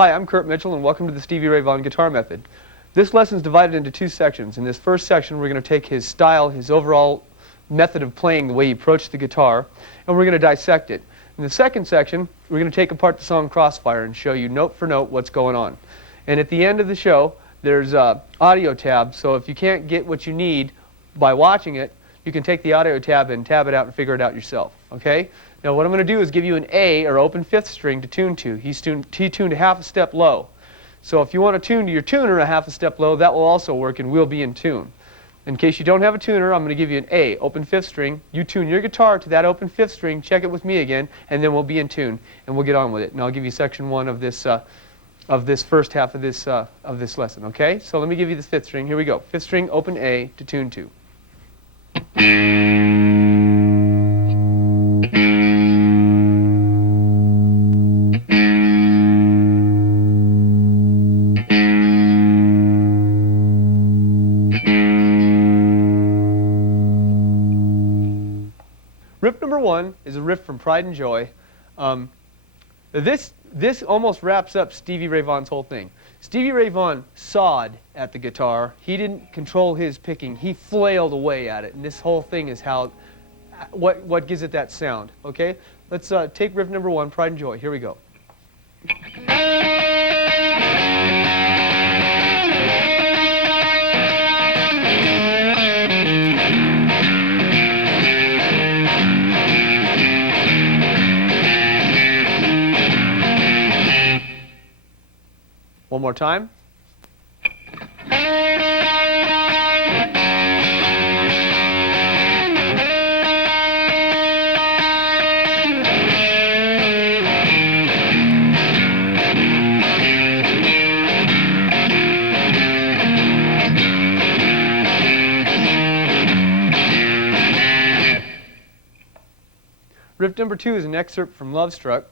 Hi, I'm Kurt Mitchell, and welcome to the Stevie Ray Vaughan Guitar Method. This lesson is divided into two sections. In this first section, we're going to take his style, his overall method of playing, the way he approached the guitar, and we're going to dissect it. In the second section, we're going to take apart the song Crossfire and show you note for note what's going on. And at the end of the show, there's an audio tab, so if you can't get what you need by watching it, you can take the audio tab and tab it out and figure it out yourself. Okay? Now what I'm going to do is give you an A, or open fifth string, to tune to. He tuned a half a step low. So if you want to tune to your tuner a half a step low, that will also work and we'll be in tune. In case you don't have a tuner, I'm going to give you an A, open fifth string. You tune your guitar to that open fifth string, check it with me again, and then we'll be in tune and we'll get on with it. And I'll give you section one of this first half of this lesson. Okay? So let me give you the fifth string. Here we go. Fifth string, open A to tune to. Riff number one is a riff from Pride and Joy. This almost wraps up Stevie Ray Vaughan's whole thing. Stevie Ray Vaughan sawed at the guitar. He didn't control his picking. He flailed away at it, and this whole thing is what gives it that sound. Okay, let's take riff number one, Pride and Joy. Here we go. One more time. Riff number two is an excerpt from Love Struck.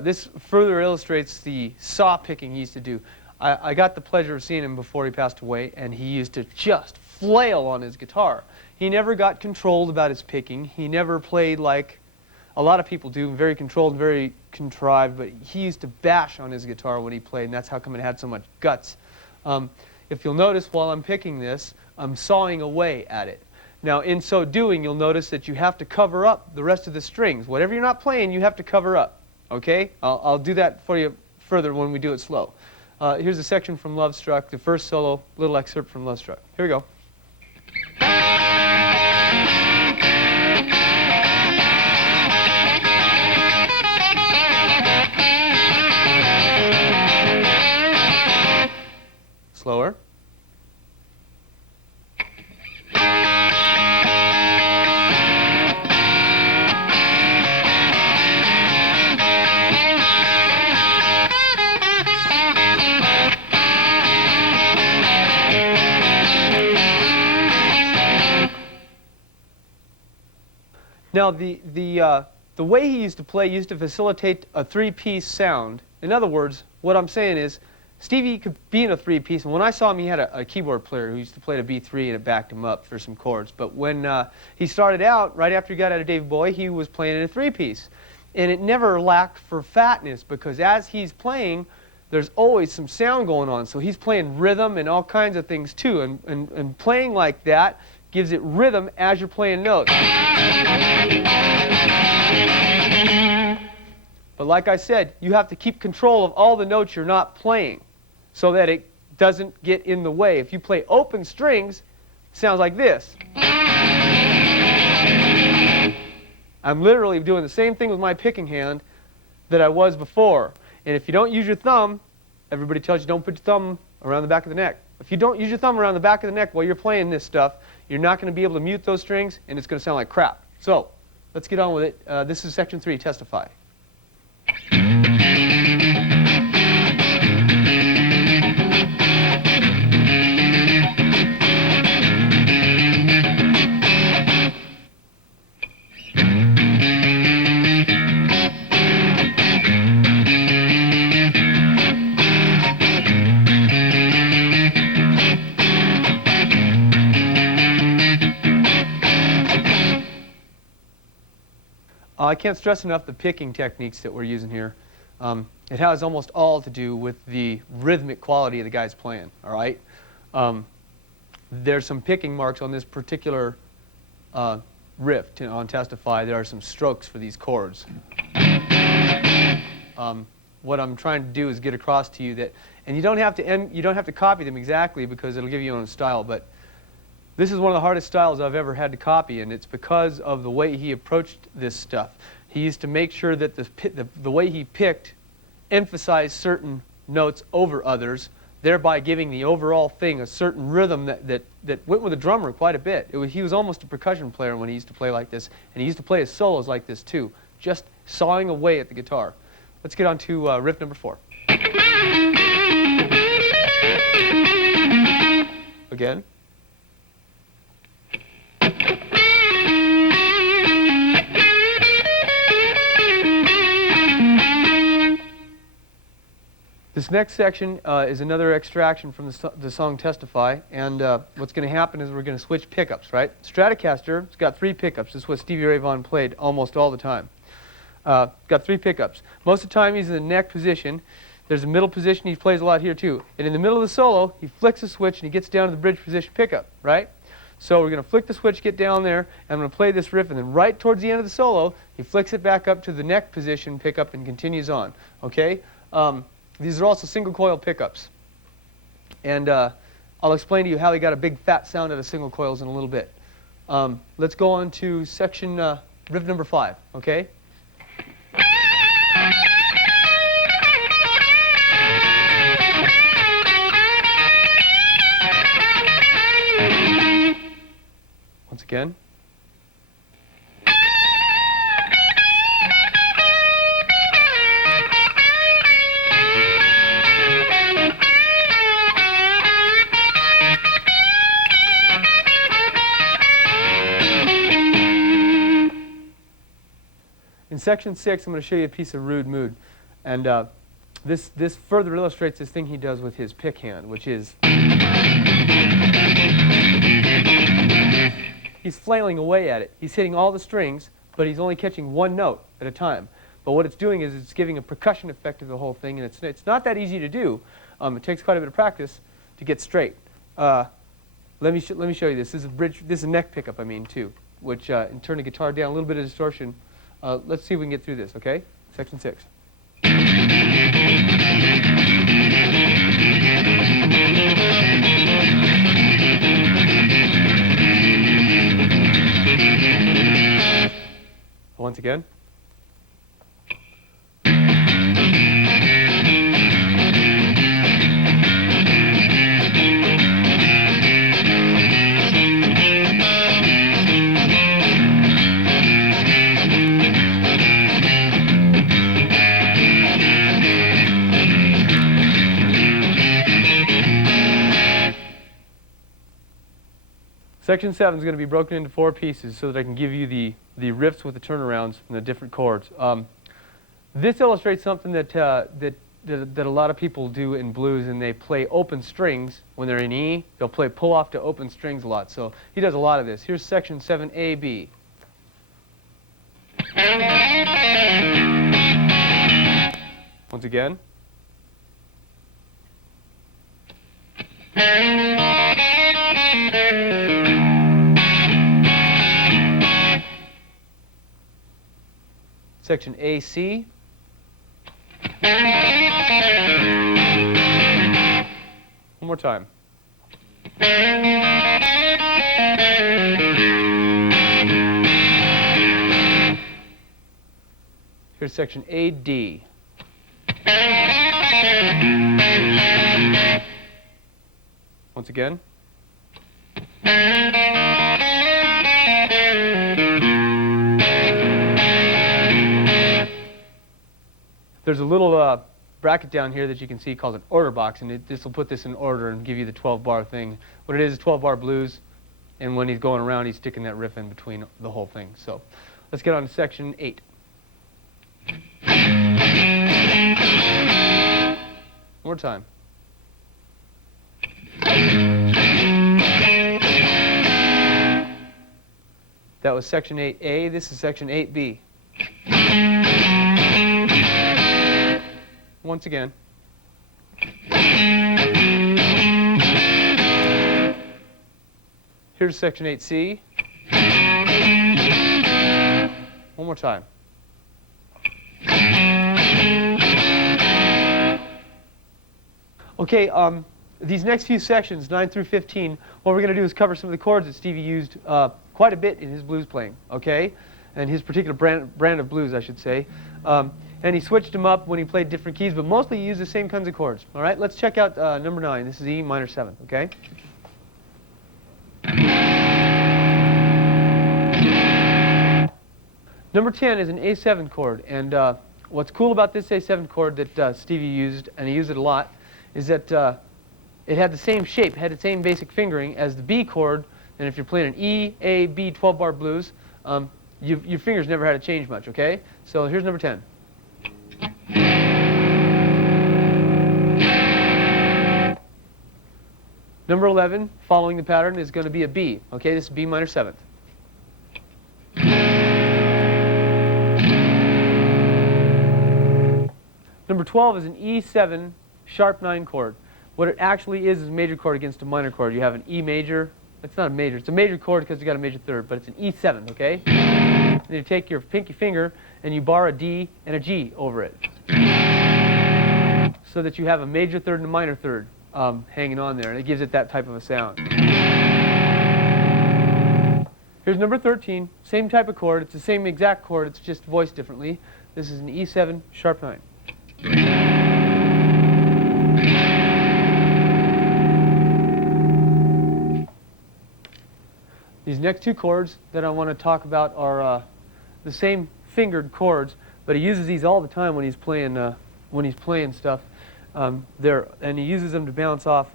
This further illustrates the saw picking he used to do. I got the pleasure of seeing him before he passed away, and he used to just flail on his guitar. He never got controlled about his picking. He never played like a lot of people do, very controlled, very contrived, but he used to bash on his guitar when he played, and that's how come it had so much guts. If you'll notice, while I'm picking this, I'm sawing away at it. Now, in so doing, you'll notice that you have to cover up the rest of the strings. Whatever you're not playing, you have to cover up. Okay? I'll do that for you further when we do it slow. Here's a section from Love Struck, the first solo, little excerpt from Love Struck. Here we go. Slower. Now, the way he used to play used to facilitate a three-piece sound. In other words, what I'm saying is, Stevie could be in a three-piece, and when I saw him, he had a keyboard player who used to play the B3, and it backed him up for some chords. But when he started out, right after he got out of Davey Boy, he was playing in a three-piece. And it never lacked for fatness, because as he's playing, there's always some sound going on. So he's playing rhythm and all kinds of things, too. And playing like that gives it rhythm as you're playing notes. But like I said, you have to keep control of all the notes you're not playing so that it doesn't get in the way. If you play open strings, it sounds like this. I'm literally doing the same thing with my picking hand that I was before. And if you don't use your thumb, everybody tells you don't put your thumb around the back of the neck. If you don't use your thumb around the back of the neck while you're playing this stuff, you're not going to be able to mute those strings, and it's going to sound like crap. So, let's get on with it. This is section 3, Testify. I can't stress enough the picking techniques that we're using here. It has almost all to do with the rhythmic quality of the guy's playing, all right? There's some picking marks on this particular riff on Testify. There are some strokes for these chords. What I'm trying to do is get across to you that, and you don't have to copy them exactly because it'll give you your own style, but this is one of the hardest styles I've ever had to copy, and it's because of the way he approached this stuff. He used to make sure that the way he picked emphasized certain notes over others, thereby giving the overall thing a certain rhythm that went with the drummer quite a bit. He was almost a percussion player when he used to play like this, and he used to play his solos like this too, just sawing away at the guitar. Let's get on to riff number 4. Again. This next section is another extraction from the song Testify, and what's going to happen is we're going to switch pickups, right? Stratocaster, it's got 3 pickups. This is what Stevie Ray Vaughan played almost all the time. Got 3 pickups. Most of the time he's in the neck position. There's a middle position he plays a lot here too. And in the middle of the solo, he flicks a switch and he gets down to the bridge position pickup, right? So we're going to flick the switch, get down there, and I'm going to play this riff, and then right towards the end of the solo, he flicks it back up to the neck position pickup and continues on, okay? These are also single coil pickups. And I'll explain to you how they got a big fat sound out of single coils in a little bit. Let's go on to section riff number 5, okay? Once again. In section 6, I'm going to show you a piece of Rude Mood. And this further illustrates this thing he does with his pick hand, which is he's flailing away at it. He's hitting all the strings, but he's only catching one note at a time. But what it's doing is it's giving a percussion effect to the whole thing, and it's not that easy to do. It takes quite a bit of practice to get straight. Let me show you this. This is a bridge. This is a neck pickup, I mean, too, which in turn the guitar down, a little bit of distortion. Let's see if we can get through this, okay? Section 6. Once again. Section 7 is going to be broken into 4 pieces so that I can give you the riffs with the turnarounds and the different chords. This illustrates something that a lot of people do in blues, and they play open strings when they're in E. They'll play pull off to open strings a lot. So he does a lot of this. Here's section 7A, B. Once again. Section AC. One more time. Here's section AD. Once again. There's a little bracket down here that you can see called an order box, and this will put this in order and give you the 12-bar thing. What it is 12-bar blues, and when he's going around, he's sticking that riff in between the whole thing. So let's get on to section 8. One more time. That was section 8A. This is section 8B. once again. Here's section 8C. One more time. Okay, these next few sections, 9 through 15, what we're going to do is cover some of the chords that Stevie used quite a bit in his blues playing, okay? And his particular brand of blues, I should say. And he switched them up when he played different keys, but mostly he used the same kinds of chords. All right, let's check out number 9. This is E minor 7th, okay? Number 10 is an A7 chord, and what's cool about this A7 chord that Stevie used, and he used it a lot, is that it had the same shape, had the same basic fingering as the B chord, and if you're playing an E, A, B 12-bar blues, your fingers never had to change much, okay? So here's number 10. Number 11, following the pattern, is going to be a B, okay? This is B minor 7th. Number 12 is an E7 sharp 9 chord. What it actually is a major chord against a minor chord. You have an E major. It's not a major. It's a major chord because you got a major third, but it's an E7, okay? And you take your pinky finger and you bar a D and a G over it, so that you have a major third and a minor third hanging on there, and it gives it that type of a sound. Here's number 13. Same type of chord. It's the same exact chord. It's just voiced differently. This is an E7 sharp 9. These next two chords that I want to talk about are the same fingered chords, but he uses these all the time when he's playing stuff. And he uses them to bounce off,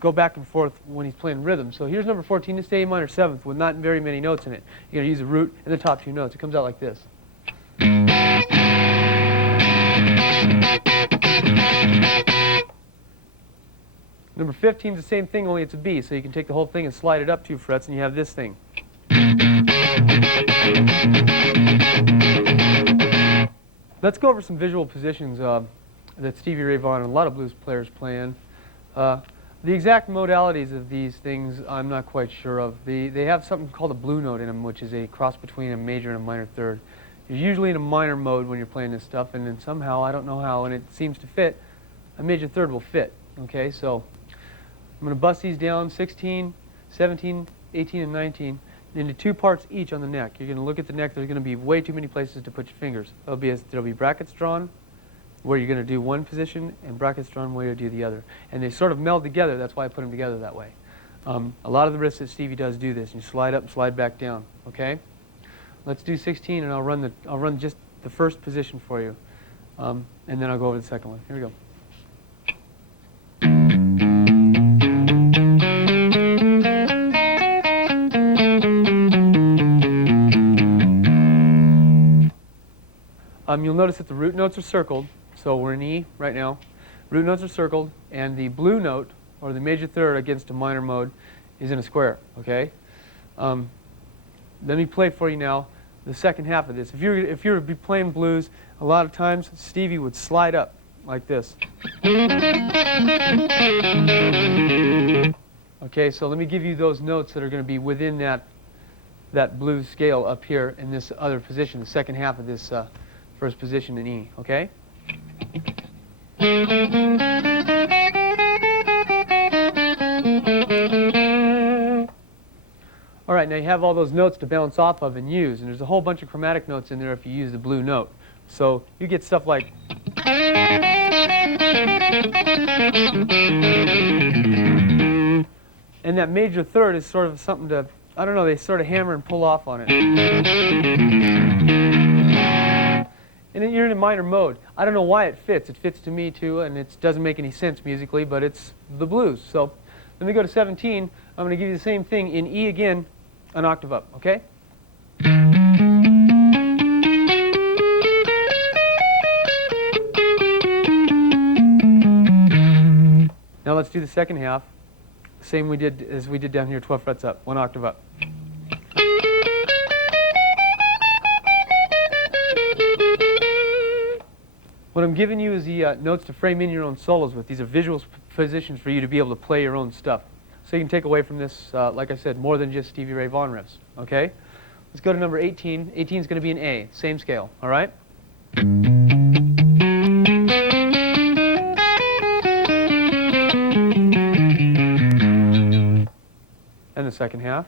go back and forth when he's playing rhythm. So here's number 14. This is A minor 7th with not very many notes in it. You're going to use a root and the top two notes. It comes out like this. Number 15 is the same thing, only it's a B, so you can take the whole thing and slide it up 2 frets, and you have this thing. Let's go over some visual positions that Stevie Ray Vaughan and a lot of blues players play in. The exact modalities of these things I'm not quite sure of. They have something called a blue note in them, which is a cross between a major and a minor third. You're usually in a minor mode when you're playing this stuff, and then somehow, I don't know how, and it seems to fit, a major third will fit. Okay, so I'm going to bust these down, 16, 17, 18, and 19, into 2 parts each on the neck. You're going to look at the neck. There's going to be way too many places to put your fingers. There'll be brackets drawn where you're going to do one position, and brackets drawn where you do the other. And they sort of meld together. That's why I put them together that way. A lot of the riffs that Stevie does do this. You slide up and slide back down. Okay? Let's do 16, and I'll run just the first position for you, and then I'll go over the second one. Here we go. You'll notice that the root notes are circled, so we're in E right now. Root notes are circled, and the blue note, or the major third against a minor mode, is in a square, okay? Let me play for you now the second half of this. If you were to be playing blues, a lot of times Stevie would slide up like this. Okay, so let me give you those notes that are going to be within that blues scale up here in this other position, the second half of this first position in E, okay? All right, now you have all those notes to bounce off of and use, and there's a whole bunch of chromatic notes in there if you use the blue note. So you get stuff like... And that major third is sort of something to, I don't know, they sort of hammer and pull off on it. And then you're in a minor mode. I don't know why it fits. It fits to me too, and it doesn't make any sense musically, but it's the blues. So let me go to 17. I'm going to give you the same thing in E again, an octave up, okay? Now let's do the second half. Same as we did down here, 12 frets up, 1 octave up. What I'm giving you is the notes to frame in your own solos with. These are visual positions for you to be able to play your own stuff. So you can take away from this, like I said, more than just Stevie Ray Vaughan riffs. Okay? Let's go to number 18. 18 is going to be an A, same scale. All right? And the second half.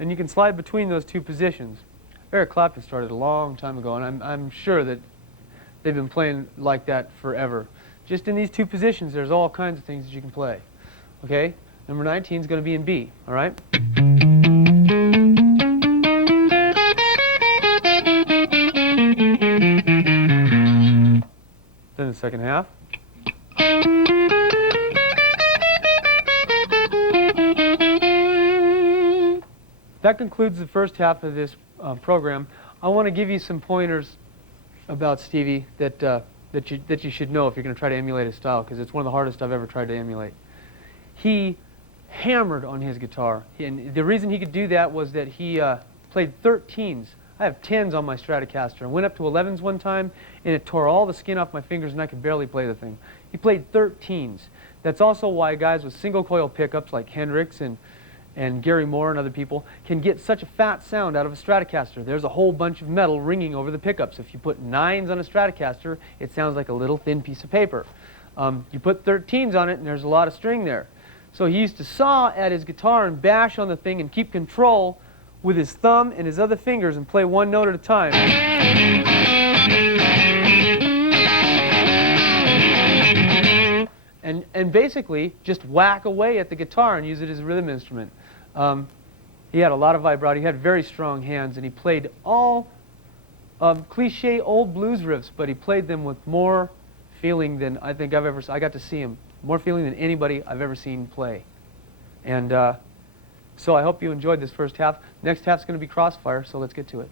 And you can slide between those two positions. Eric Clapton started a long time ago, and I'm sure that they've been playing like that forever. Just in these two positions, there's all kinds of things that you can play. Okay? Number 19 is going to be in B, all right? Then the second half. That concludes the first half of this program. I want to give you some pointers about Stevie that you should know if you're going to try to emulate his style, because it's one of the hardest I've ever tried to emulate. He hammered on his guitar, and the reason he could do that was that he played 13s. I have 10s on my Stratocaster. I went up to 11s one time, and it tore all the skin off my fingers, and I could barely play the thing. He played 13s. That's also why guys with single coil pickups like Hendrix and Gary Moore and other people can get such a fat sound out of a Stratocaster. There's a whole bunch of metal ringing over the pickups. If you put 9s on a Stratocaster, it sounds like a little thin piece of paper. You put 13s on it, and there's a lot of string there. So he used to saw at his guitar and bash on the thing and keep control with his thumb and his other fingers and play one note at a time. And basically just whack away at the guitar and use it as a rhythm instrument. He had a lot of vibrato. He had very strong hands, and he played all cliche old blues riffs, but he played them with more feeling than I think I got to see him, more feeling than anybody I've ever seen play. And so I hope you enjoyed this first half. Next half's going to be Crossfire, so let's get to it.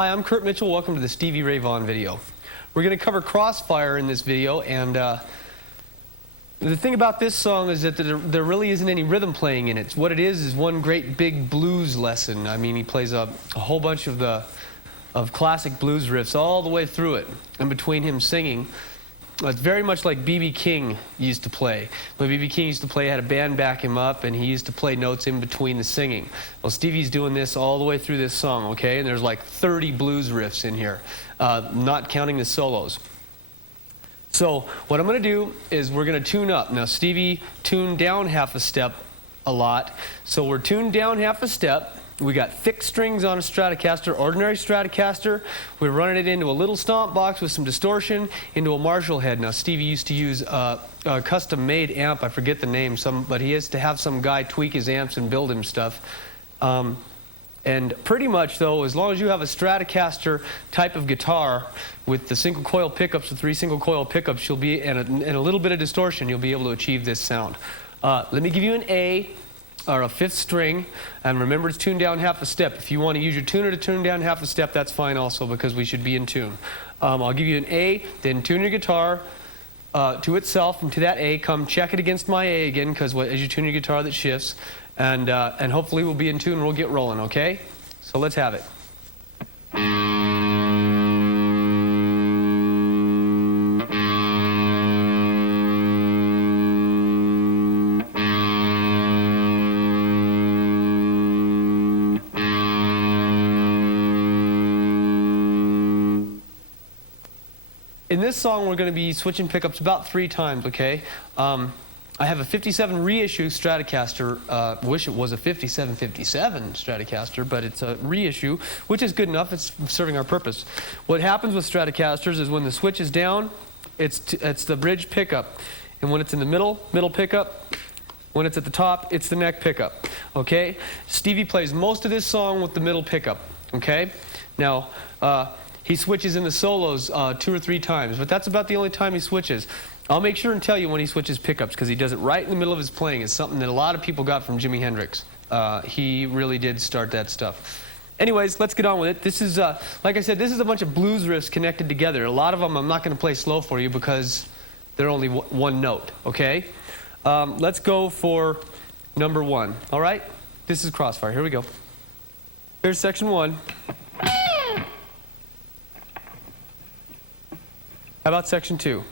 Hi, I'm Kurt Mitchell. Welcome to the Stevie Ray Vaughan video. We're going to cover Crossfire in this video, and the thing about this song is that there really isn't any rhythm playing in it. What it is one great big blues lesson. I mean, he plays a whole bunch of classic blues riffs all the way through it, and between him singing. It's very much like B.B. King used to play. When B.B. King used to play, he had a band back him up, and he used to play notes in between the singing. Well, Stevie's doing this all the way through this song, okay? And there's like 30 blues riffs in here, not counting the solos. So what I'm going to do is we're going to tune up. Now, Stevie tuned down half a step a lot. So we're tuned down half a step. We got thick strings on a Stratocaster, ordinary Stratocaster. We're running it into a little stomp box with some distortion into a Marshall head. Now Stevie used to use a custom-made amp. I forget the name, but he has to have some guy tweak his amps and build him stuff. And pretty much, though, as long as you have a Stratocaster type of guitar with the single coil pickups, the 3 single coil pickups, you'll be and a little bit of distortion, you'll be able to achieve this sound. Let me give you an A, or a 5th string, and remember it's tuned down half a step. If you want to use your tuner to tune down half a step, that's fine also, because we should be in tune. I'll give you an A, then tune your guitar to itself, and to that A, come check it against my A again, because as you tune your guitar, that shifts, and hopefully we'll be in tune and we'll get rolling, okay? So let's have it. In this song, we're going to be switching pickups about 3 times, okay? I have a 57 reissue Stratocaster. Wish it was a 5757 Stratocaster, but it's a reissue, which is good enough. It's serving our purpose. What happens with Stratocasters is when the switch is down, it's the bridge pickup. And when it's in the middle pickup. When it's at the top, it's the neck pickup, okay? Stevie plays most of this song with the middle pickup, okay? Now, he switches in the solos 2 or 3 times, but that's about the only time he switches. I'll make sure and tell you when he switches pickups, because he does it right in the middle of his playing. It's something that a lot of people got from Jimi Hendrix. He really did start that stuff. Anyways, let's get on with it. This is, like I said, this is a bunch of blues riffs connected together. A lot of them I'm not going to play slow for you because they're only one note, okay? Let's go for number 1, all right? This is Crossfire. Here we go. Here's section 1. How about section 2?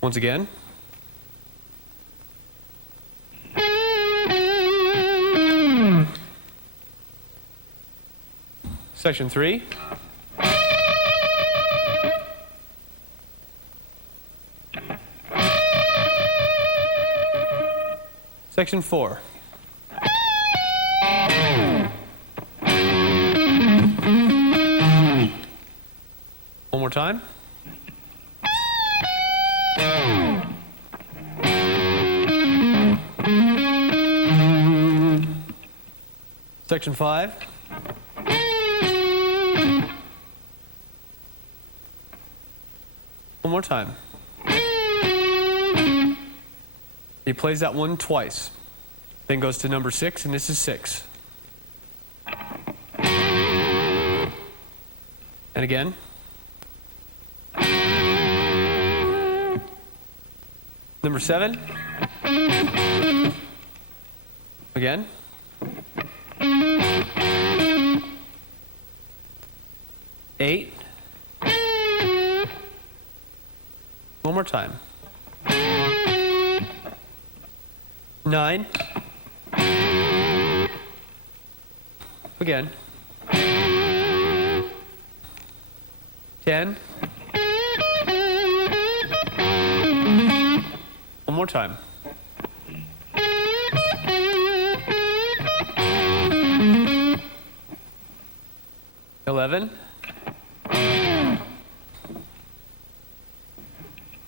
Once again. Section 3. Section 4. One more time. Section 5. One more time. He plays that one twice. Then goes to number 6, and this is 6. And again. Number 7. Again. Eight. One more time. 9. Again. 10. One more time. 11.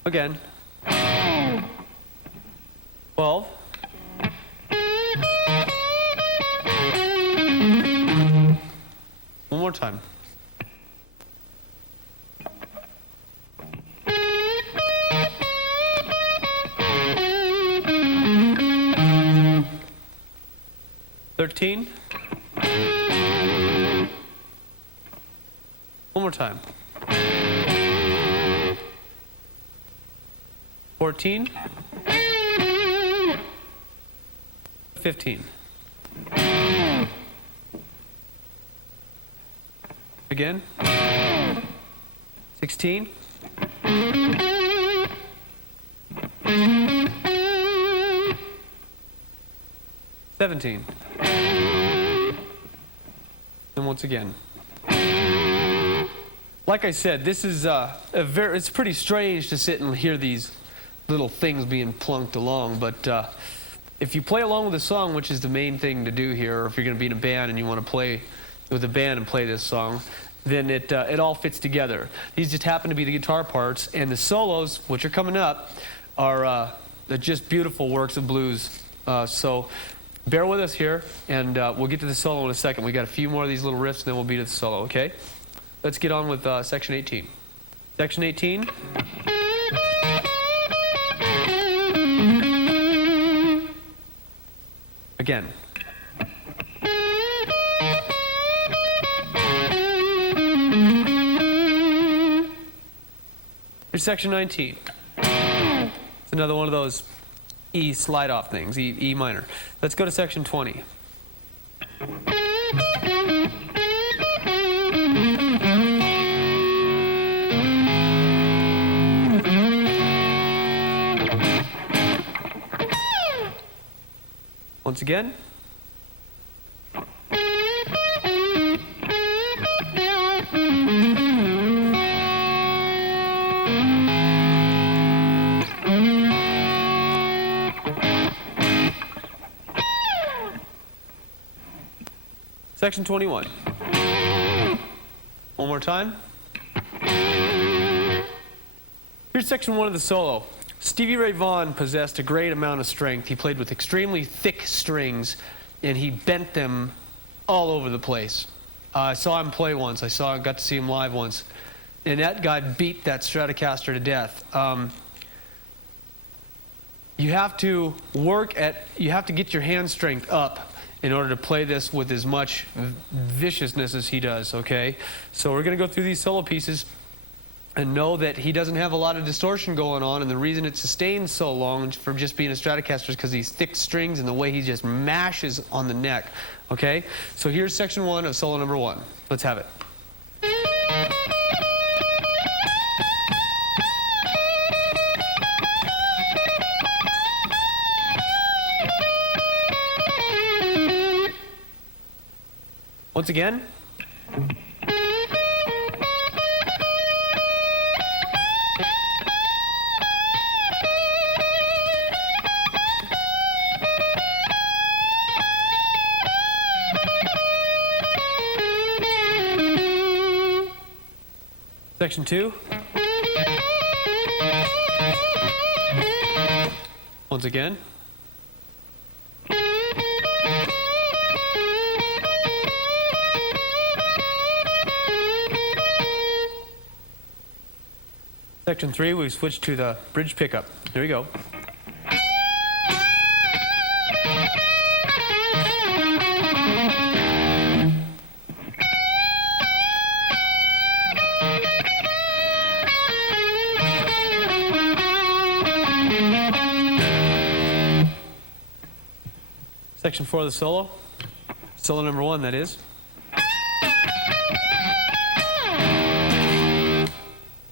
Again. 12. One more time. 13. One more time. 14. 15. Again. 16. 17. And once again. Like I said, this is it's pretty strange to sit and hear these little things being plunked along. But if you play along with the song, which is the main thing to do here, or if you're going to be in a band and you want to play with a band and play this song, then it all fits together. These just happen to be the guitar parts, and the solos, which are coming up, are they're just beautiful works of blues. So bear with us here, and we'll get to the solo in a second. We got a few more of these little riffs, and then we'll be to the solo, okay? Let's get on with section 18. Section 18. Again. Here's section 19. It's another one of those E slide off things, E minor. Let's go to section 20. Once again. Section 21. One more time. Here's section 1 of the solo. Stevie Ray Vaughan possessed a great amount of strength. He played with extremely thick strings, and he bent them all over the place. I saw him play once. Got to see him live once, and that guy beat that Stratocaster to death. You have to get your hand strength up in order to play this with as much viciousness as he does, okay? So we're going to go through these solo pieces and know that he doesn't have a lot of distortion going on, and the reason it sustains so long from just being a Stratocaster is because these thick strings and the way he just mashes on the neck, okay? So here's section 1 of solo number 1. Let's have it. Once again. Section 2. Once again. Section 3, we switch to the bridge pickup. Here we go. Section 4 of the solo. Solo number 1, that is.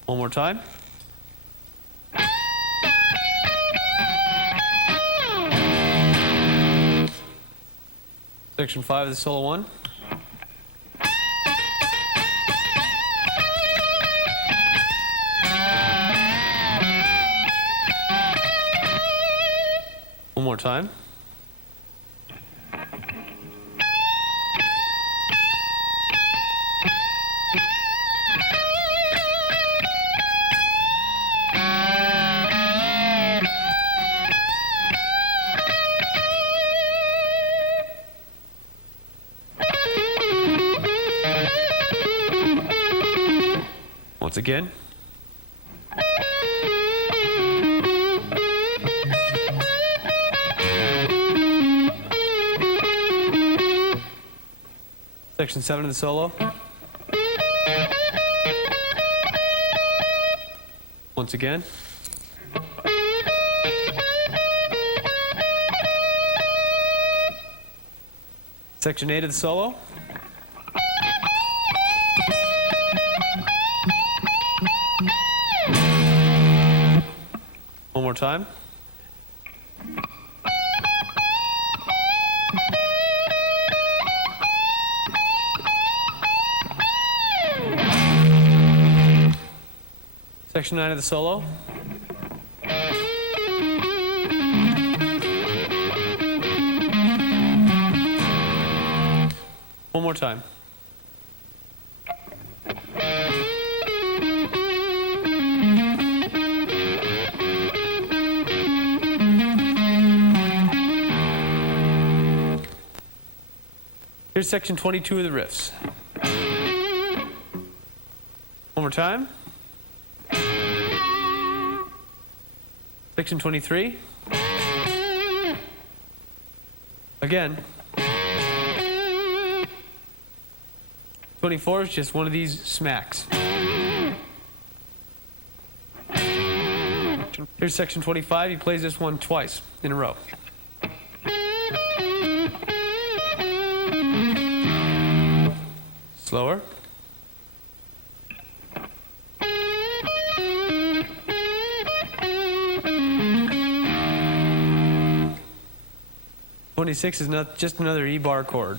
One more time. Section 5 of the solo 1. One more time. Once again. Section 7 of the solo. Once again. Section 8 of the solo. One more time. Section 9 of the solo. One more time. Here's section 22 of the riffs. One more time. Section 23. Again. 24 is just one of these smacks. Here's section 25. He plays this one twice in a row. Slower. '26 is not just another E bar chord.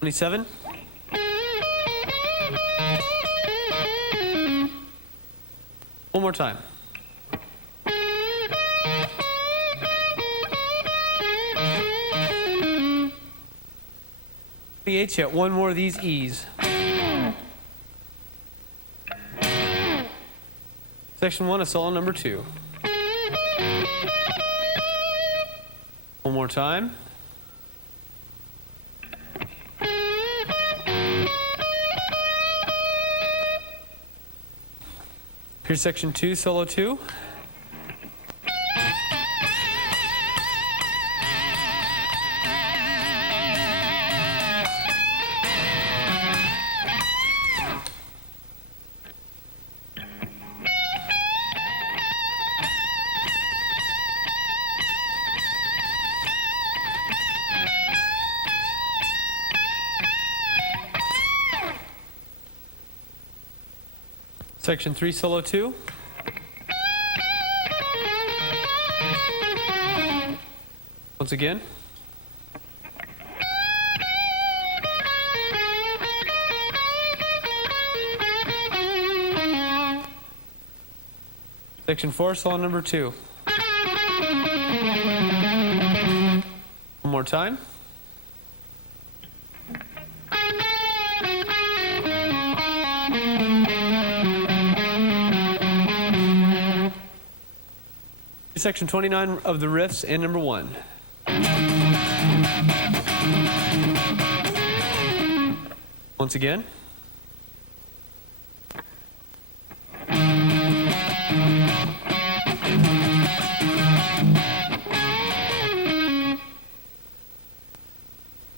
'27. One more time. Yet one more of these E's. Section 1 of solo number 2. One more time. Here's section 2, solo 2. Section 3, solo 2. Once again. Section 4, solo number 2. One more time. Section 29 of the riffs and number 1. Once again.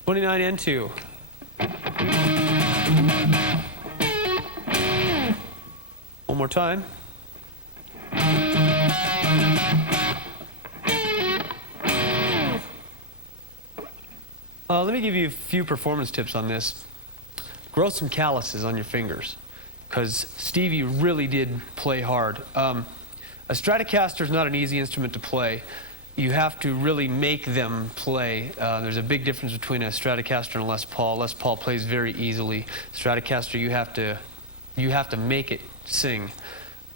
'29 and 2. One more time. Let me give you a few performance tips on this. Grow some calluses on your fingers, because Stevie really did play hard. A Stratocaster is not an easy instrument to play. You have to really make them play. There's a big difference between a Stratocaster and a Les Paul. Les Paul plays very easily. Stratocaster, you have to make it sing.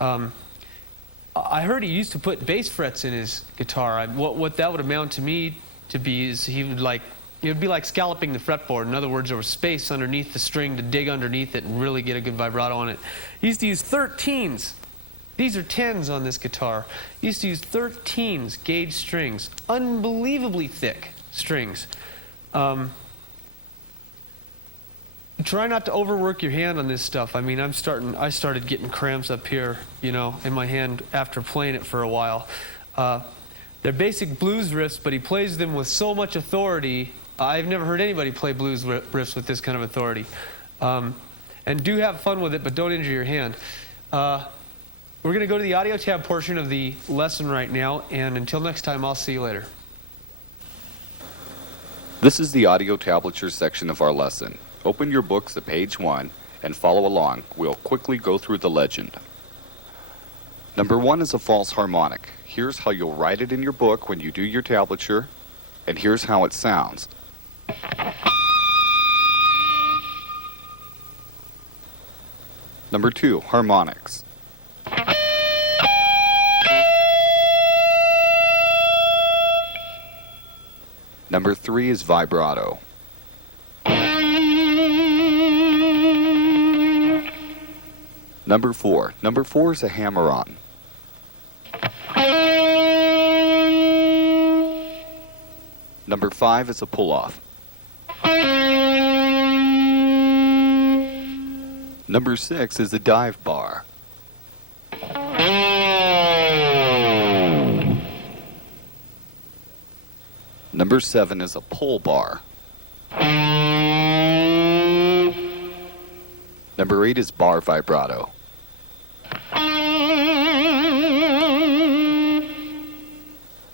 I heard he used to put bass frets in his guitar. What that would amount to me to be is it would be like scalloping the fretboard. In other words, there was space underneath the string to dig underneath it and really get a good vibrato on it. He used to use 13s. These are 10s on this guitar. He used to use 13s gauge strings, unbelievably thick strings. Try not to overwork your hand on this stuff. I mean, I started getting cramps up here, in my hand after playing it for a while. They're basic blues riffs, but he plays them with so much authority. I've never heard anybody play blues riffs with this kind of authority. And do have fun with it, but don't injure your hand. We're going to go to the audio tab portion of the lesson right now, and until next time, I'll see you later. This is the audio tablature section of our lesson. Open your books at page 1 and follow along. We'll quickly go through the legend. Number 1 is a false harmonic. Here's how you'll write it in your book when you do your tablature, and here's how it sounds. Number 2, harmonics. Number 3 is vibrato. Number 4. Number 4 is a hammer-on. Number 5 is a pull-off. Number 6 is a dive bar. Number 7 is a pull bar. Number 8 is bar vibrato.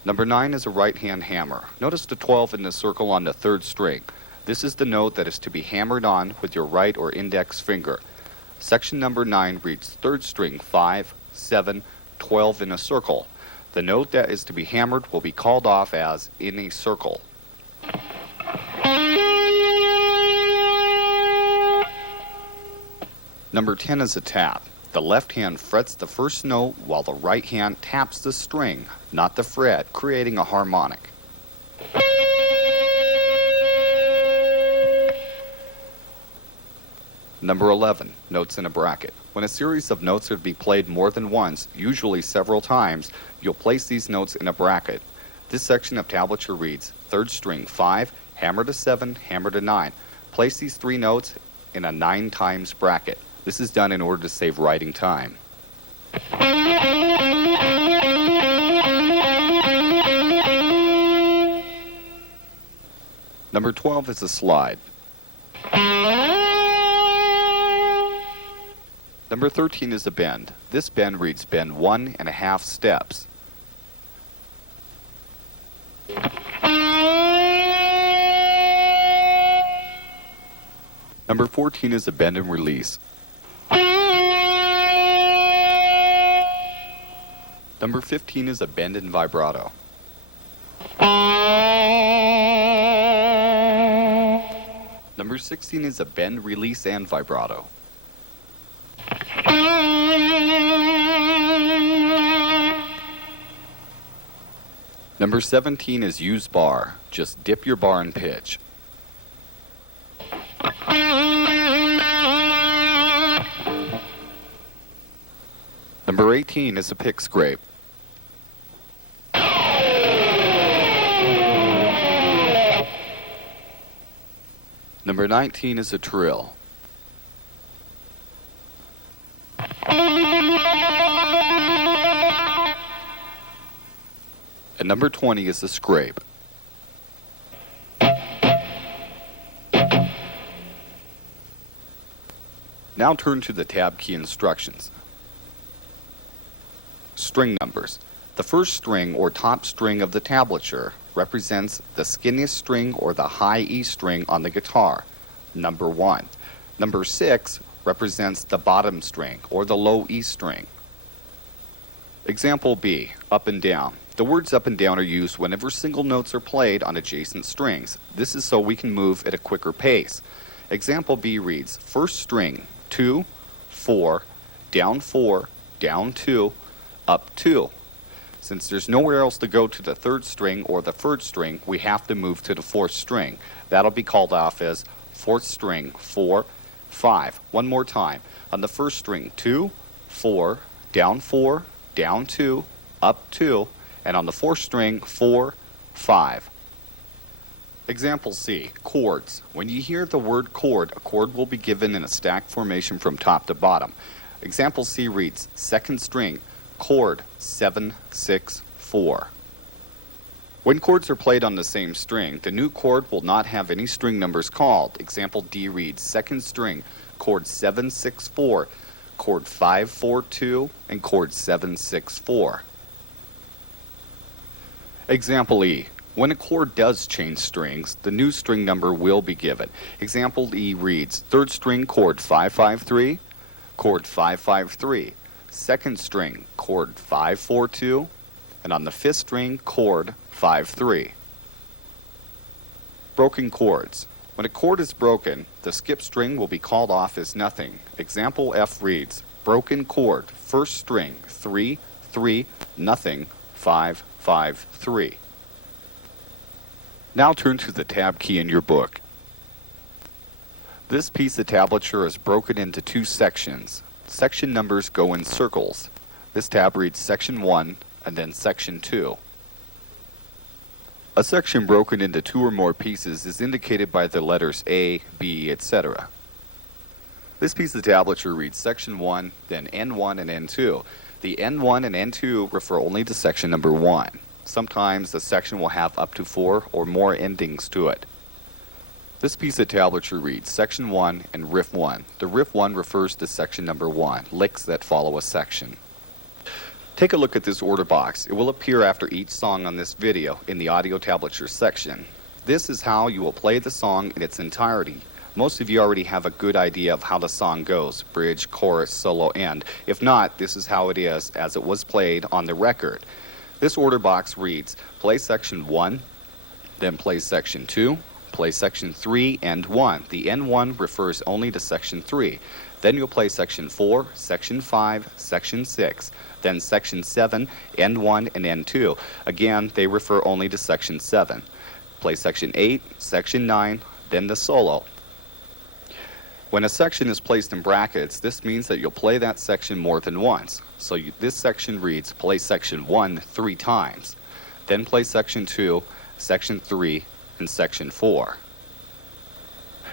Number 9 is a right-hand hammer. Notice the 12 in the circle on the 3rd string. This is the note that is to be hammered on with your right or index finger. Section number 9 reads 3rd string 5, 7, 12 in a circle. The note that is to be hammered will be called off as in a circle. Number 10 is a tap. The left hand frets the first note while the right hand taps the string, not the fret, creating a harmonic. Number 11, notes in a bracket. When a series of notes are to be played more than once, usually several times, you'll place these notes in a bracket. This section of tablature reads 3rd string 5, hammer to 7, hammer to 9. Place these 3 notes in a 9 times bracket. This is done in order to save writing time. Number 12 is a slide. Number 13 is a bend. This bend reads bend 1.5 steps. Number 14 is a bend and release. Number 15 is a bend and vibrato. Number 16 is a bend, release, and vibrato. Number 17 is use bar. Just dip your bar in pitch. Number 18 is a pick scrape. Number 19 is a trill. And number 20 is a scrape. Now turn to the tab key instructions. String numbers. The first string or top string of the tablature represents the skinniest string or the high E string on the guitar, number 1. Number 6 represents the bottom string or the low E string. Example B, up and down. The words up and down are used whenever single notes are played on adjacent strings. This is so we can move at a quicker pace. Example B reads, first string, 2, 4, down 2, up 2. Since there's nowhere else to go to the 3rd string or the 1st string, we have to move to the 4th string. That'll be called off as 4th string, 4, 5. One more time. On the 1st string, 2, 4, down 2, up 2. And on the 4th string, 4, 5. Example C, chords. When you hear the word chord, a chord will be given in a stack formation from top to bottom. Example C reads, 2nd string, chord 7, 6, 4. When chords are played on the same string, the new chord will not have any string numbers called. Example D reads, 2nd string, chord 7, 6, 4, chord 5, 4, 2, and chord 7, 6, 4. Example E, when a chord does change strings, the new string number will be given. Example E reads, 3rd string, chord 5, 5, 3, chord 5, 5, 3. 2nd string, chord 5, 4, 2, and on the 5th string, chord 5, 3. Broken chords. When a chord is broken, the skip string will be called off as nothing. Example F reads, broken chord, 1st string, 3, 3, nothing, 5, 5, 3. Now turn to the tab key in your book. This piece of tablature is broken into two sections. Section numbers go in circles. This tab reads Section 1 and then Section 2. A section broken into two or more pieces is indicated by the letters A, B, etc. This piece of tablature reads Section 1, then N1 and N2. The N1 and N2 refer only to section number 1. Sometimes the section will have up to 4 or more endings to it. This piece of tablature reads Section 1 and Riff 1. The Riff 1 refers to section number 1, licks that follow a section. Take a look at this order box. It will appear after each song on this video in the audio tablature section. This is how you will play the song in its entirety. Most of you already have a good idea of how the song goes, bridge, chorus, solo, end. If not, this is how it is as it was played on the record. This order box reads, play section 1, then play section 2, play section 3 and 1. The N1 refers only to section 3. Then you'll play section 4, section 5, section 6, then section 7, N1 and N2. Again, they refer only to section 7. Play section 8, section 9, then the solo. When a section is placed in brackets, this means that you'll play that section more than once. So this section reads, play section 1 3 times, then play section 2, section 3, and section 4.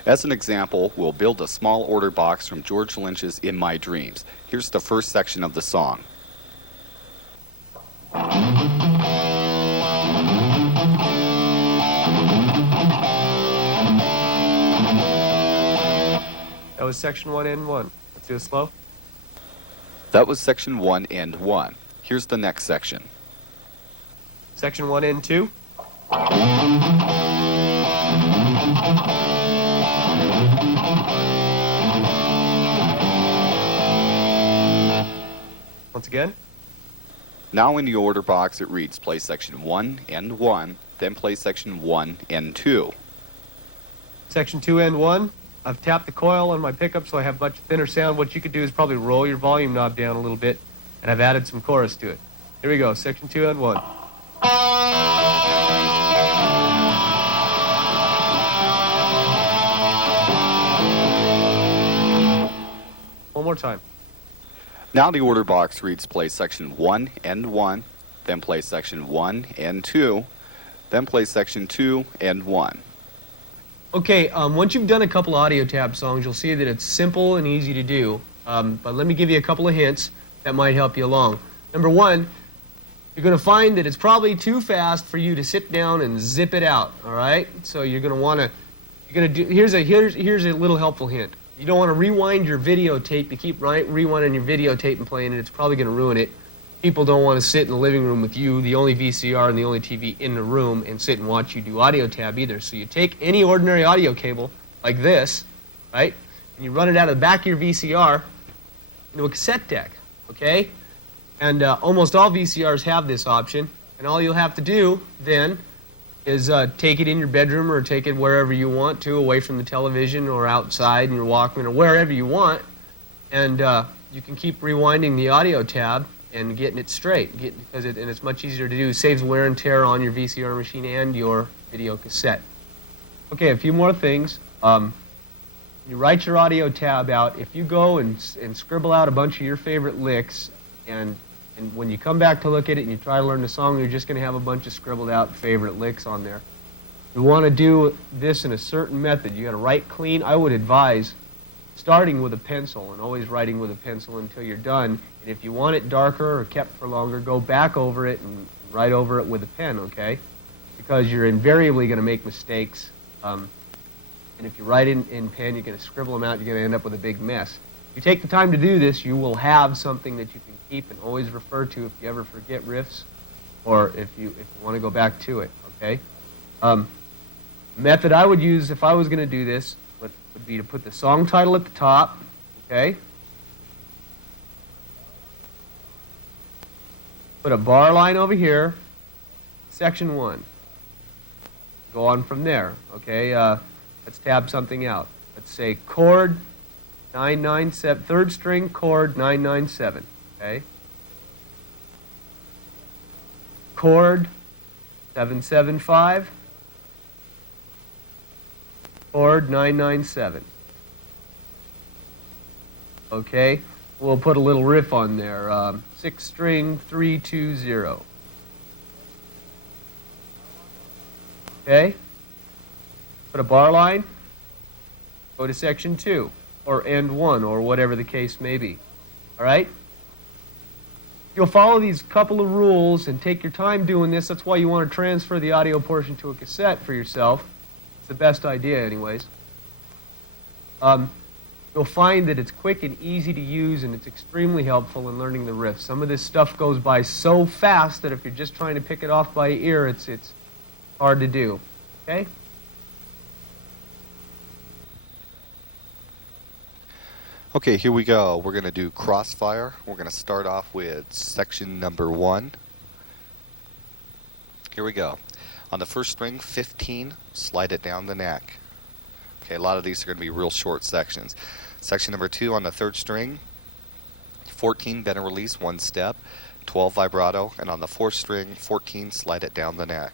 As an example, we'll build a small order box from George Lynch's In My Dreams. Here's the first section of the song. That was section 1 and 1. Let's do it slow. That was section 1 and 1. Here's the next section. Section 1 and 2. Once again. Now in the order box it reads play section 1 and 1, then play section 1 and 2. Section 2 and 1. I've tapped the coil on my pickup so I have much thinner sound. What you could do is probably roll your volume knob down a little bit, and I've added some chorus to it. Here we go, section 2 and 1. One more time. Now the order box reads play section 1 and 1, then play section 1 and 2, then play section 2 and 1. Okay, once you've done a couple audio tab songs, you'll see that it's simple and easy to do. But let me give you a couple of hints that might help you along. Number one, you're going to find that it's probably too fast for you to sit down and zip it out, all right? So you're going to want to, here's a little helpful hint. You don't want to rewind your videotape. You keep rewinding your videotape and playing it, it's probably going to ruin it. People don't want to sit in the living room with you, the only VCR and the only TV in the room, and sit and watch you do audio tab either. So you take any ordinary audio cable, like this, right, and you run it out of the back of your VCR into a cassette deck, okay? And almost all VCRs have this option, and all you'll have to do then is take it in your bedroom or take it wherever you want to, away from the television or outside in your Walkman or wherever you want, and you can keep rewinding the audio tab and getting it straight, and it's much easier to do. It saves wear and tear on your VCR machine and your video cassette. Okay, a few more things. You write your audio tab out. If you go and scribble out a bunch of your favorite licks, and when you come back to look at it and you try to learn the song, you're just going to have a bunch of scribbled out favorite licks on there. You want to do this in a certain method. You got to write clean. I would advise starting with a pencil and always writing with a pencil until you're done. And if you want it darker or kept for longer, go back over it and write over it with a pen, okay? Because you're invariably going to make mistakes. And if you write in pen, you're going to scribble them out, you're going to end up with a big mess. If you take the time to do this, you will have something that you can keep and always refer to if you ever forget riffs or if you want to go back to it, okay? Method I would use if I was going to do this would be to put the song title at the top, okay? Put a bar line over here, section 1. Go on from there, okay? Let's tab something out. Let's say chord 997, third string chord 997, okay? Chord 775, chord 997. Okay, we'll put a little riff on there. 6 string 320. Okay, put a bar line, go to section 2, or end 1, or whatever the case may be. All right? You'll follow these couple of rules and take your time doing this. That's why you want to transfer the audio portion to a cassette for yourself. It's the best idea anyways. You'll find that it's quick and easy to use, and it's extremely helpful in learning the riffs. Some of this stuff goes by so fast that if you're just trying to pick it off by ear, it's hard to do. Okay? Okay, here we go. We're going to do crossfire. We're going to start off with section number 1. Here we go. On the first string, 15, slide it down the neck. Okay, a lot of these are going to be real short sections. Section number 2 on the third string, 14, bend and release, 1 step, 12 vibrato, and on the fourth string, 14, slide it down the neck.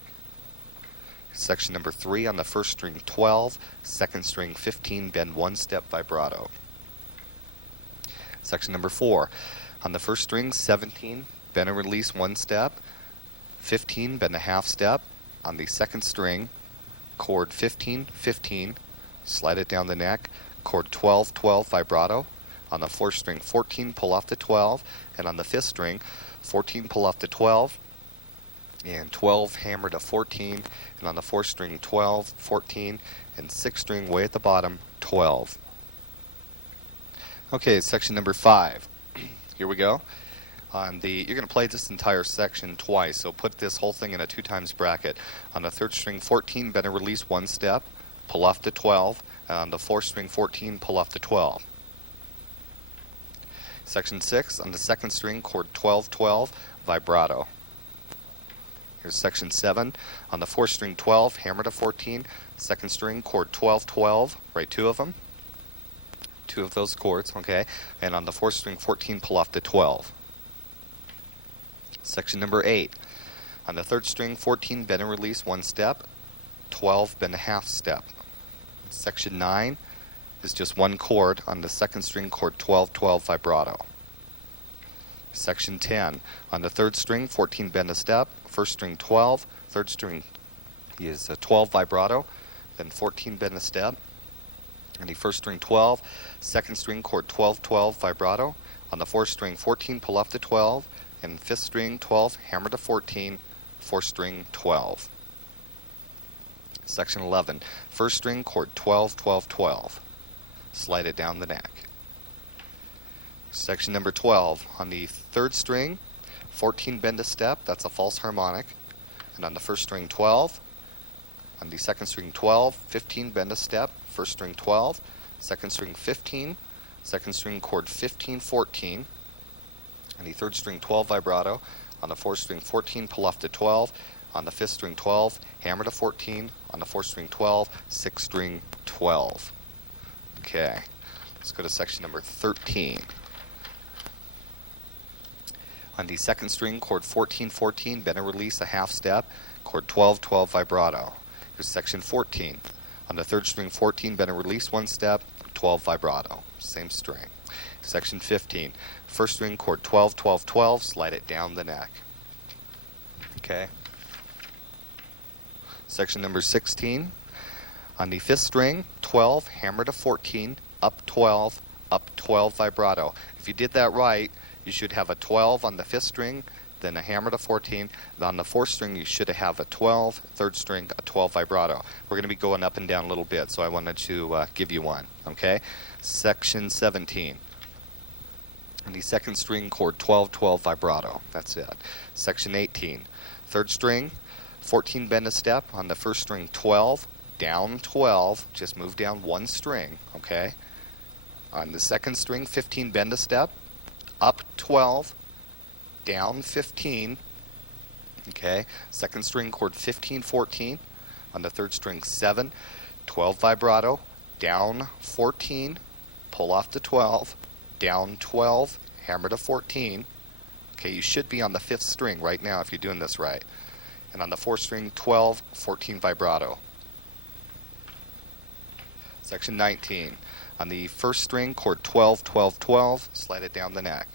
Section number 3 on the first string, 12, second string, 15, bend 1 step, vibrato. Section number 4 on the first string, 17, bend and release, 1 step, 15, bend a half step. On the second string, chord 15, 15, slide it down the neck, chord 12, 12, vibrato. On the fourth string, 14, pull off the 12, and on the fifth string, 14, pull off the 12, and 12, hammer to 14, and on the fourth string, 12, 14, and sixth string way at the bottom, 12. Okay, section number 5. Here we go. You're going to play this entire section twice, so put this whole thing in a 2 times bracket. On the third string, 14, bend and release, 1 step, pull off the 12, and on the fourth string, 14, pull off the 12. Section 6, on the second string, chord 12, 12, vibrato. Here's section 7, on the fourth string, 12, hammer to 14, second string, chord 12, 12, write 2 of them. 2 of those chords, okay, and on the fourth string, 14, pull off the 12. Section number 8, on the third string, 14, bend and release, 1 step, 12, bend a half step. Section 9 is just 1 chord on the second string, chord 12, 12, vibrato. Section 10, on the third string, 14, bend a step, first string 12, third string is 12, vibrato, then 14, bend a step, and the first string 12, second string, chord 12, 12, vibrato. On the fourth string, 14, pull off the 12, and fifth string 12, hammer to 14, fourth string 12. Section 11, first string, chord 12, 12, 12. Slide it down the neck. Section number 12, on the third string, 14, bend a step, that's a false harmonic, and on the first string 12, on the second string 12, 15, bend a step, first string 12, second string 15, second string chord 15, 14, and the third string 12, vibrato. On the fourth string 14, pull off the 12, on the fifth string 12, hammer to 14, on the fourth string 12, sixth string 12. Okay, let's go to section number 13. On the second string, chord 14, 14, bend and release, a half step, chord 12, 12, vibrato. Here's section 14. On the third string, 14, bend and release, 1 step, 12, vibrato, same string. Section 15, first string, chord 12, 12, 12, slide it down the neck. Okay. Section number 16, on the fifth string, 12, hammer to 14, up 12, vibrato. If you did that right, you should have a 12 on the fifth string, then a hammer to 14. On the fourth string, you should have a 12, third string, a 12 vibrato. We're going to be going up and down a little bit, so I wanted to give you one, okay? Section 17. On the second string, chord 12, 12, vibrato. That's it. Section 18. Third string, 14, bend a step. On the first string, 12, down 12, just move down 1 string, okay? On the second string, 15, bend a step, up 12, down 15, okay? Second string, chord 15, 14. On the third string, 7, 12 vibrato, down 14, pull off the 12, down 12, hammer to 14. Okay, you should be on the fifth string right now if you're doing this right. And on the fourth string, 12, 14 vibrato. Section 19. On the first string, chord 12, 12, 12, slide it down the neck.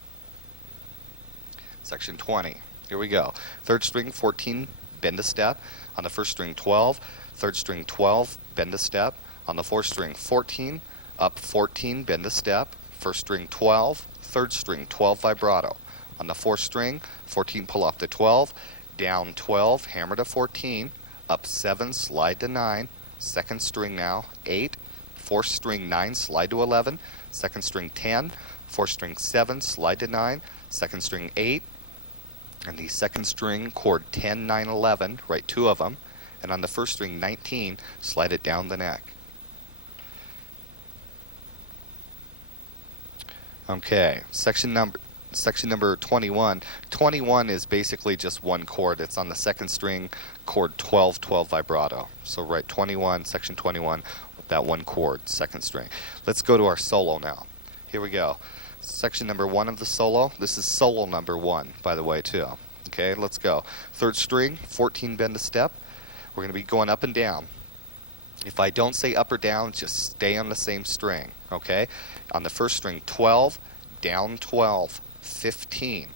Section 20. Here we go. Third string, 14, bend a step. On the first string, 12. Third string, 12, bend a step. On the fourth string, 14, up 14, bend a step. First string, 12. Third string, 12 vibrato. On the fourth string, 14, pull off to 12. Down 12, hammer to 14. Up 7, slide to 9. Second string now, 8. Fourth string, 9, slide to 11. Second string, 10. Fourth string, 7, slide to 9. Second string, 8. And the second string, chord 10, 9, 11, write 2 of them. And on the first string, 19, slide it down the neck. Okay, section number 21. 21 is basically just one chord. It's on the second string, chord 12, 12 vibrato. So write 21, section 21, with that one chord, second string. Let's go to our solo now. Here we go. Section number 1 of the solo. This is solo number 1, by the way, too. Okay, let's go. Third string, 14, bend a step. We're going to be going up and down. If I don't say up or down, just stay on the same string, okay? On the first string, 12, down 12, 15,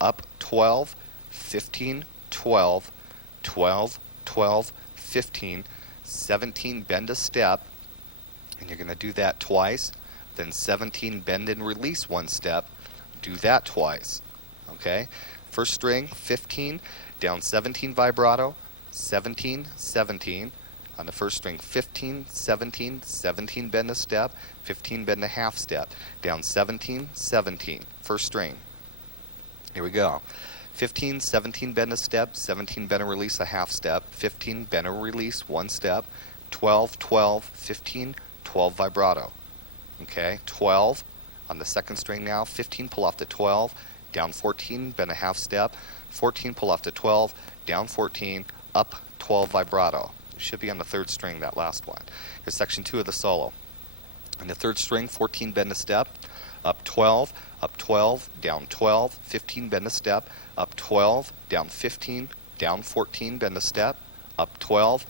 up 12, 15, 12, 12, 12, 15, 17, bend a step, and you're going to do that twice. Then 17, bend and release 1 step. Do that twice, okay? First string, 15, down 17 vibrato, 17, 17. On the first string, 15, 17, 17, bend a step, 15, bend a half step. Down 17, 17, first string. Here we go. 15, 17, bend a step, 17, bend and release a half step, 15, bend and release 1 step, 12, 12, 15, 12 vibrato. Okay, 12 on the second string now, 15, pull off to 12, down 14, bend a half step, 14, pull off to 12, down 14, up 12 vibrato. It should be on the third string, that last one. Here's section 2 of the solo. On the third string, 14, bend a step, up 12, down 12, 15, bend a step, up 12, down 15, down 14, bend a step, up 12,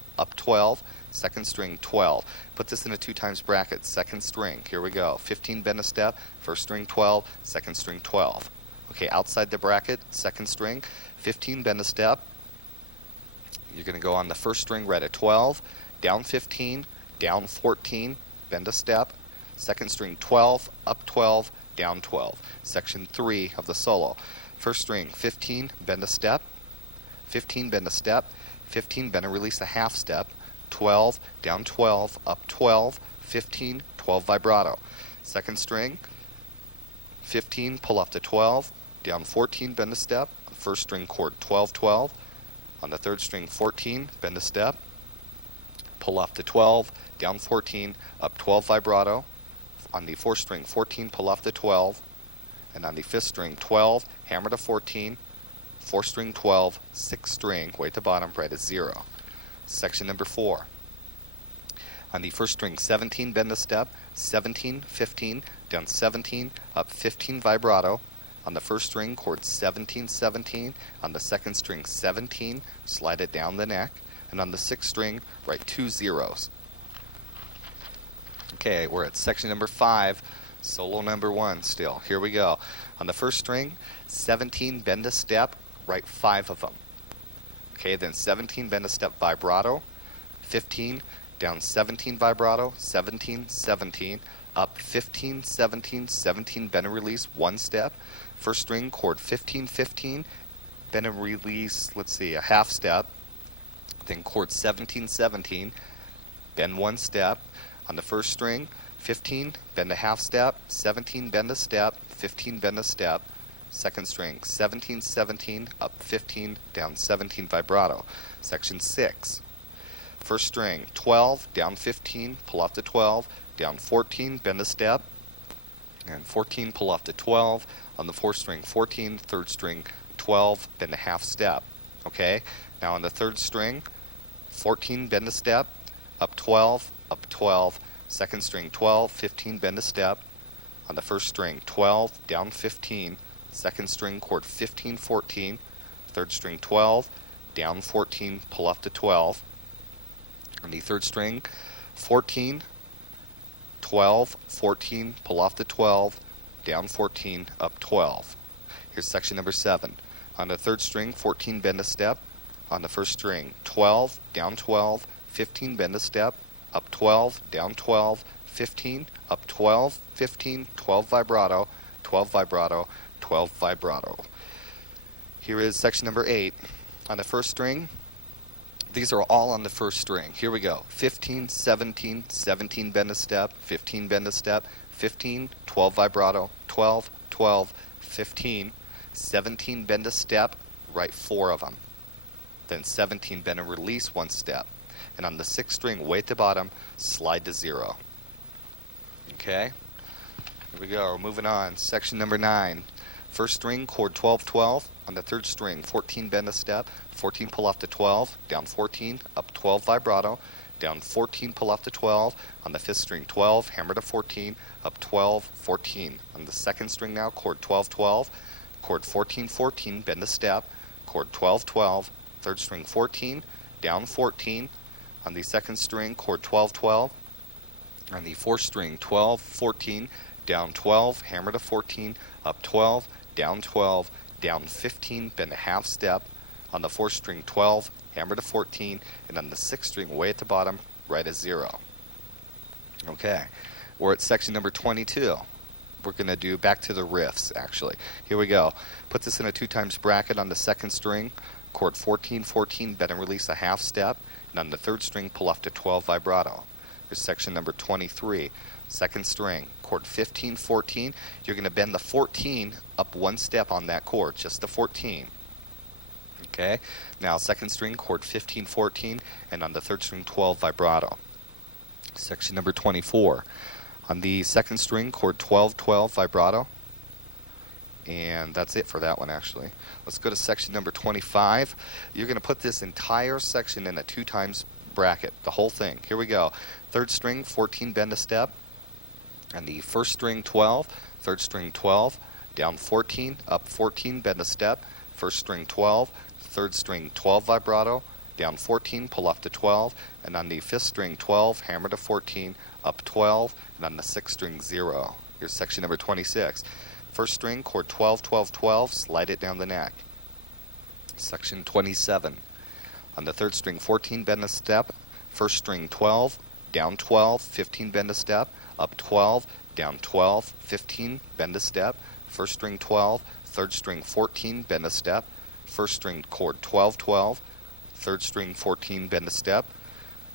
second string 12. Put this in a 2 times bracket, second string. Here we go. 15, bend a step, first string 12, second string 12. Okay, outside the bracket, second string, 15, bend a step. You're going to go on the first string, right at 12, down 15, down 14, bend a step. Second string 12, up 12, down 12. Section 3 of the solo. First string 15, bend a step. 15, bend a step. 15, bend and release a half step. 12, down 12, up 12, 15, 12 vibrato. Second string 15, pull off to 12, down 14, bend a step. First string chord 12, 12. On the third string, 14, bend a step, pull off to 12, down 14, up 12 vibrato. On the fourth string, 14, pull off to 12, and on the fifth string, 12, hammer to 14, fourth string 12, sixth string, way at the bottom, right at 0. Section number 4. On the first string, 17, bend a step, 17, 15, down 17, up 15 vibrato. On the first string, chord 17, 17. On the second string, 17, slide it down the neck. And on the sixth string, write 2 zeros. Okay, we're at section number 5, solo number 1 still. Here we go. On the first string, 17, bend a step, write 5 of them. Okay, then 17, bend a step vibrato. 15, down 17 vibrato. 17, 17, up 15, 17, 17, bend and release 1 step. First string, chord 15, 15, bend and release, let's see, a half step. Then chord 17, 17, bend 1 step. On the first string, 15, bend a half step, 17, bend a step, 15, bend a step. Second string, 17, 17, up 15, down 17 vibrato. Section 6. First string, 12, down 15, pull off to 12, down 14, bend a step, and 14, pull off to 12. On the fourth string, 14, third string, 12, bend a half step. Okay? Now on the third string, 14, bend a step, up 12, second string 12, 15, bend a step. On the first string, 12, down 15, second string, chord 15, 14, third string 12, down 14, pull off to 12. On the third string, 14, 12, 14, pull off the 12, down 14, up 12. Here's section number 7. On the third string, 14, bend a step. On the first string, 12, down 12, 15, bend a step, up 12, down 12, 15, up 12, 15, 12 vibrato, 12 vibrato, 12 vibrato. Here is section number 8. On the first string, these are all on the first string. Here we go. 15, 17, 17, bend a step, 15, bend a step, 15, 12 vibrato, 12, 12, 15, 17, bend a step, write 4 of them. Then 17, bend and release 1 step. And on the 6th string, way at the bottom, slide to 0. Okay? Here we go. We're moving on. Section number 9. First string, chord 12, 12. On the third string, 14, bend a step, 14, pull off to 12, down 14, up 12 vibrato, down 14, pull off to 12. On the 5th string, 12, hammer to 14, up 12, 14. On the 2nd string now, chord 12, 12, chord 14, 14, bend a step, chord 12, 12, 3rd string 14, down 14. On the 2nd string, chord 12, 12. On the 4th string, 12, 14, down 12, hammer to 14, up 12, down 12, down 15, bend a half step. On the 4th string, 12, hammer to 14, and on the 6th string, way at the bottom, write a 0. Okay, we're at section number 22. We're going to do back to the riffs, actually. Here we go. Put this in a 2 times bracket on the 2nd string, chord 14, 14, bend and release a half step, and on the 3rd string, pull off to 12 vibrato. Here's section number 23. 2nd string, chord 15, 14. You're going to bend the 14 up 1 step on that chord, just the 14. Okay, now 2nd string, chord 15, 14, and on the 3rd string, 12 vibrato. Section number 24. On the 2nd string, chord 12, 12 vibrato. And that's it for that one, actually. Let's go to section number 25. You're going to put this entire section in a 2 times bracket, the whole thing. Here we go. 3rd string, 14, bend a step. And the 1st string, 12, 3rd string, 12, down 14, up 14, bend a step, 1st string, 12, 3rd string, 12 vibrato, down 14, pull off to 12, and on the 5th string, 12, hammer to 14, up 12, and on the 6th string, 0. Here's section number 26. 1st string, chord 12, 12, 12, slide it down the neck. Section 27. On the 3rd string, 14, bend a step, 1st string, 12, down 12, 15, bend a step, up 12, down 12, 15, bend a step, 1st string 12, 3rd string 14, bend a step, 1st string chord 12, 12, 3rd string 14, bend a step,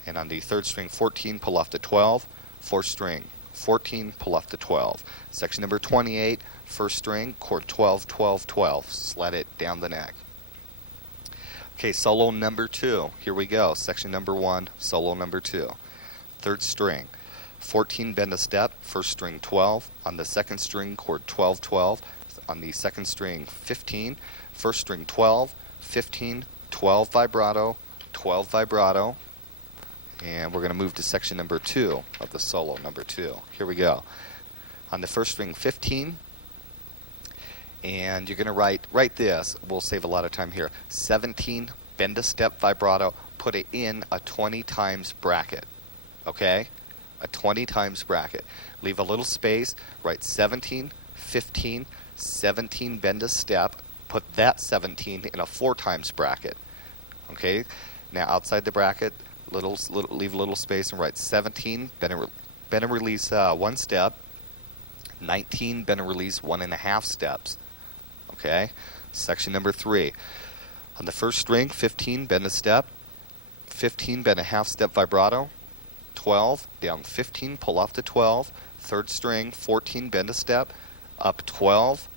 and on the 3rd string 14, pull off to 12, 4th string 14, pull off to 12. Section number 28, 1st string, chord 12, 12, 12, slide it down the neck. Okay, solo number 2. Here we go. Section number 1, solo number 2. 3rd string, 14, bend a step, 1st string 12, on the 2nd string, chord 12, 12, on the 2nd string 15, 1st string 12, 15, 12 vibrato, 12 vibrato, and we're going to move to section number 2 of the solo number 2. Here we go. On the 1st string 15, and you're going to write this, we'll save a lot of time here, 17, bend a step vibrato, put it in a 20 times bracket, okay? A 20 times bracket. Leave a little space, write 17, 15, 17, bend a step, put that 17 in a 4 times bracket. Okay? Now outside the bracket, leave a little space and write 17, bend and release 1 step, 19, bend and release 1.5 steps. Okay? Section number 3. On the 1st string, 15, bend a step, 15, bend a half step vibrato, 12, down 15, pull off to 12, 3rd string, 14, bend a step, up 12,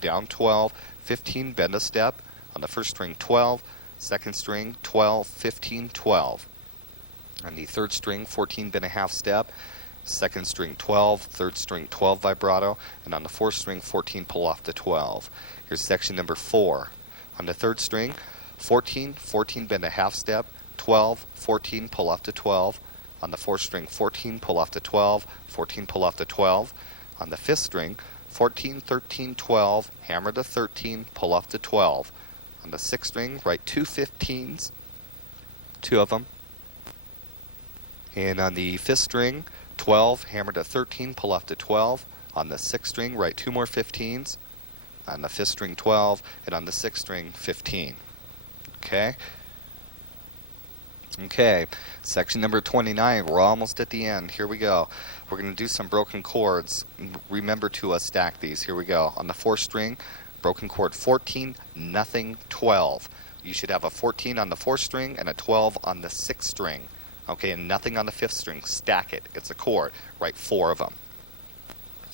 down 12, 15, bend a step, on the 1st string 12, 2nd string 12, 15, 12. On the 3rd string, 14, bend a half step, 2nd string 12, 3rd string 12 vibrato, and on the 4th string 14, pull off to 12. Here's section number 4. On the 3rd string, 14, 14, bend a half step, 12, 14, pull off to 12. On the 4th string, 14, pull off to 12, 14, pull off to 12. On the 5th string, 14, 13, 12, hammer to 13, pull off to 12. On the 6th string, write 2 15s, 2 of them. And on the 5th string, 12, hammer to 13, pull off to 12. On the 6th string, write 2 more 15s. On the 5th string, 12, and on the 6th string, 15. Okay? Okay, section number 29, we're almost at the end. Here we go. We're going to do some broken chords. Remember to stack these. Here we go. On the 4th string, broken chord 14, nothing, 12. You should have a 14 on the 4th string and a 12 on the 6th string. Okay, and nothing on the 5th string. Stack it. It's a chord. Write 4 of them.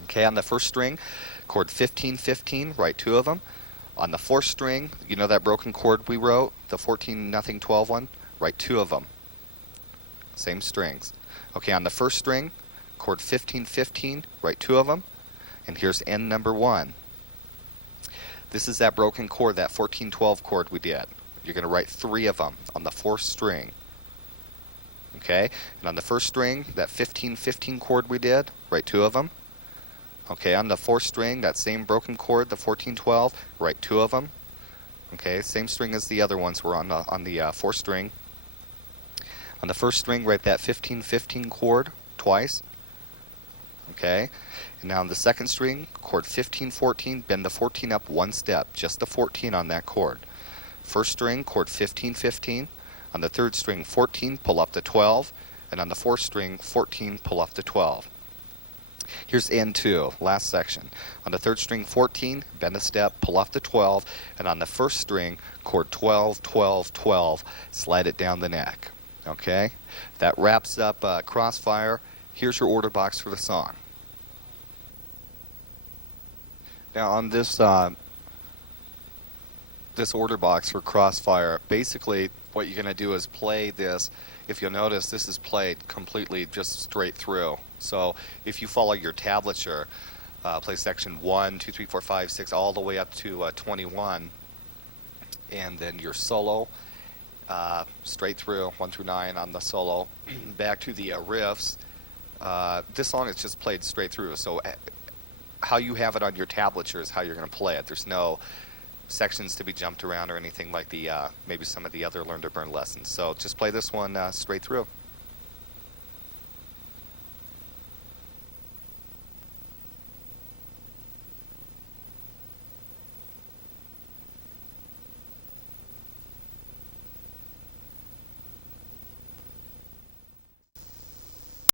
Okay, on the 1st string, chord 15, 15, write 2 of them. On the 4th string, you know that broken chord we wrote, the 14, nothing, 12 one? Write 2 of them. Same strings. Okay, on the 1st string, chord 15, 15, write 2 of them. And here's N number 1. This is that broken chord, that 14, 12 chord we did. You're going to write 3 of them on the 4th string. Okay, and on the 1st string, that 15, 15 chord we did, write 2 of them. Okay, on the 4th string, that same broken chord, the 14, 12, write 2 of them. Okay, same string as the other ones were on the 4th string. On the 1st string, write that 15, 15 chord twice. Okay, and now on the 2nd string, chord 15, 14, bend the 14 up 1 step, just the 14 on that chord. 1st string, chord 15, 15. On the 3rd string, 14, pull up to 12. And on the 4th string, 14, pull up to 12. Here's N2, last section. On the 3rd string, 14, bend a step, pull off to 12. And on the 1st string, chord 12, 12, 12, slide it down the neck. Okay? That wraps up Crossfire. Here's your order box for the song. Now on this this order box for Crossfire, basically what you're going to do is play this. If you'll notice, this is played completely just straight through. So if you follow your tablature, play section 1, 2, 3, 4, 5, 6, all the way up to 21, and then your solo, straight through 1 through 9 on the solo, back to the riffs. This song is just played straight through. So how you have it on your tablature is how you're going to play it. There's no sections to be jumped around or anything like the maybe some of the other Learn to Burn lessons. So just play this one straight through.